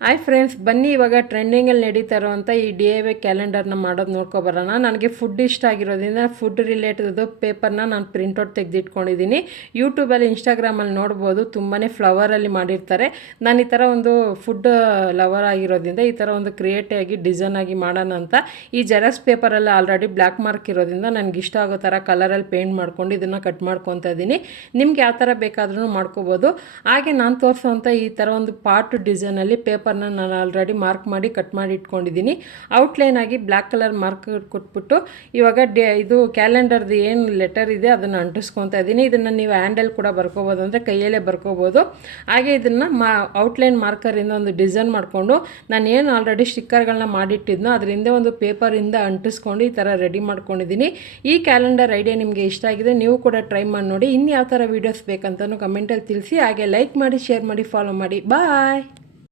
Hi friends, ಬನ್ನಿ ಇವಾಗ ಟ್ರೆಂಡಿಂಗಲ್ಲಿ ನಡೀತಾ ಇರೋವಂಥ ಈ DIY ಕ್ಯಾಲೆಂಡರ್ನ ಮಾಡೋದು ನೋಡ್ಕೊಬರೋಣ. ನನಗೆ ಫುಡ್ ಇಷ್ಟ ಆಗಿರೋದ್ರಿಂದ ಫುಡ್ ರಿಲೇಟೆಡ್ ಪೇಪರ್ನ ನಾನು ಪ್ರಿಂಟೌಟ್ ತೆಗೆದಿಟ್ಕೊಂಡಿದ್ದೀನಿ. ಯೂಟ್ಯೂಬಲ್ಲಿ ಇನ್ಸ್ಟಾಗ್ರಾಮಲ್ಲಿ ನೋಡ್ಬೋದು, ತುಂಬಾ ಫ್ಲವರಲ್ಲಿ ಮಾಡಿರ್ತಾರೆ. ನಾನು ಈ ಥರ ಒಂದು ಫುಡ್ ಲವರ್ ಆಗಿರೋದ್ರಿಂದ ಈ ಥರ ಒಂದು ಕ್ರಿಯೇಟಿವ್ ಆಗಿ ಡಿಸೈನ್ ಆಗಿ ಮಾಡೋಣ ಅಂತ ಈ ಜೆರಾಕ್ಸ್ ಪೇಪರಲ್ಲಿ ಆಲ್ರೆಡಿ ಬ್ಲ್ಯಾಕ್ ಮಾರ್ಕ್ ಇರೋದ್ರಿಂದ ನನಗೆ ಇಷ್ಟ ಆಗೋ ಥರ ಕಲರಲ್ಲಿ ಪೇಂಟ್ ಮಾಡ್ಕೊಂಡು ಇದನ್ನು ಕಟ್ ಮಾಡ್ಕೊತಾ ಇದ್ದೀನಿ. ನಿಮ್ಗೆ ಯಾವ ಥರ ಬೇಕಾದ್ರೂ ಮಾಡ್ಕೋಬೋದು. ಹಾಗೆ ನಾನು ತೋರಿಸೋವಂಥ ಈ ಥರ ಒಂದು ಪಾರ್ಟ್ ಡಿಸೈನಲ್ಲಿ ಪೇಪರ್ನ ನಾನು ಆಲ್ರೆಡಿ ಮಾರ್ಕ್ ಮಾಡಿ ಕಟ್ ಮಾಡಿ ಇಟ್ಕೊಂಡಿದ್ದೀನಿ. ಔಟ್ಲೈನ್ ಆಗಿ ಬ್ಲ್ಯಾಕ್ ಕಲರ್ ಮಾರ್ಕ್ ಕೊಟ್ಬಿಟ್ಟು ಇವಾಗ ಇದು ಕ್ಯಾಲೆಂಡರ್ದು ಏನು ಲೆಟರ್ ಇದೆ ಅದನ್ನು ಅಂಟಿಸ್ಕೊತಾ ಇದ್ದೀನಿ. ಇದನ್ನು ನೀವು ಹ್ಯಾಂಡಲ್ ಕೂಡ ಬರ್ಕೋಬೋದು, ಅಂದರೆ ಕೈಯಲ್ಲೇ ಬರ್ಕೋಬೋದು. ಹಾಗೆ ಇದನ್ನು ಔಟ್ಲೈನ್ ಮಾರ್ಕರಿಂದ ಒಂದು ಡಿಸೈನ್ ಮಾಡಿಕೊಂಡು ನಾನು ಏನು ಆಲ್ರೆಡಿ ಸ್ಟಿಕ್ಕರ್ಗಳನ್ನ ಮಾಡಿಟ್ಟಿದ್ನೋ ಅದರಿಂದ ಒಂದು ಪೇಪರಿಂದ ಅಂಟಿಸ್ಕೊಂಡು ಈ ಥರ ರೆಡಿ ಮಾಡ್ಕೊಂಡಿದ್ದೀನಿ. ಈ ಕ್ಯಾಲೆಂಡರ್ ಐಡಿಯಾ ನಿಮಗೆ ಇಷ್ಟ ಆಗಿದೆ, ನೀವು ಕೂಡ ಟ್ರೈ ಮಾಡಿ ನೋಡಿ. ಇನ್ನು ಯಾವ ಥರ ವೀಡಿಯೋಸ್ ಬೇಕಂತಲೂ ಕಮೆಂಟಲ್ಲಿ ತಿಳಿಸಿ. ಹಾಗೆ ಲೈಕ್ ಮಾಡಿ, ಶೇರ್ ಮಾಡಿ, ಫಾಲೋ ಮಾಡಿ. ಬಾಯ್.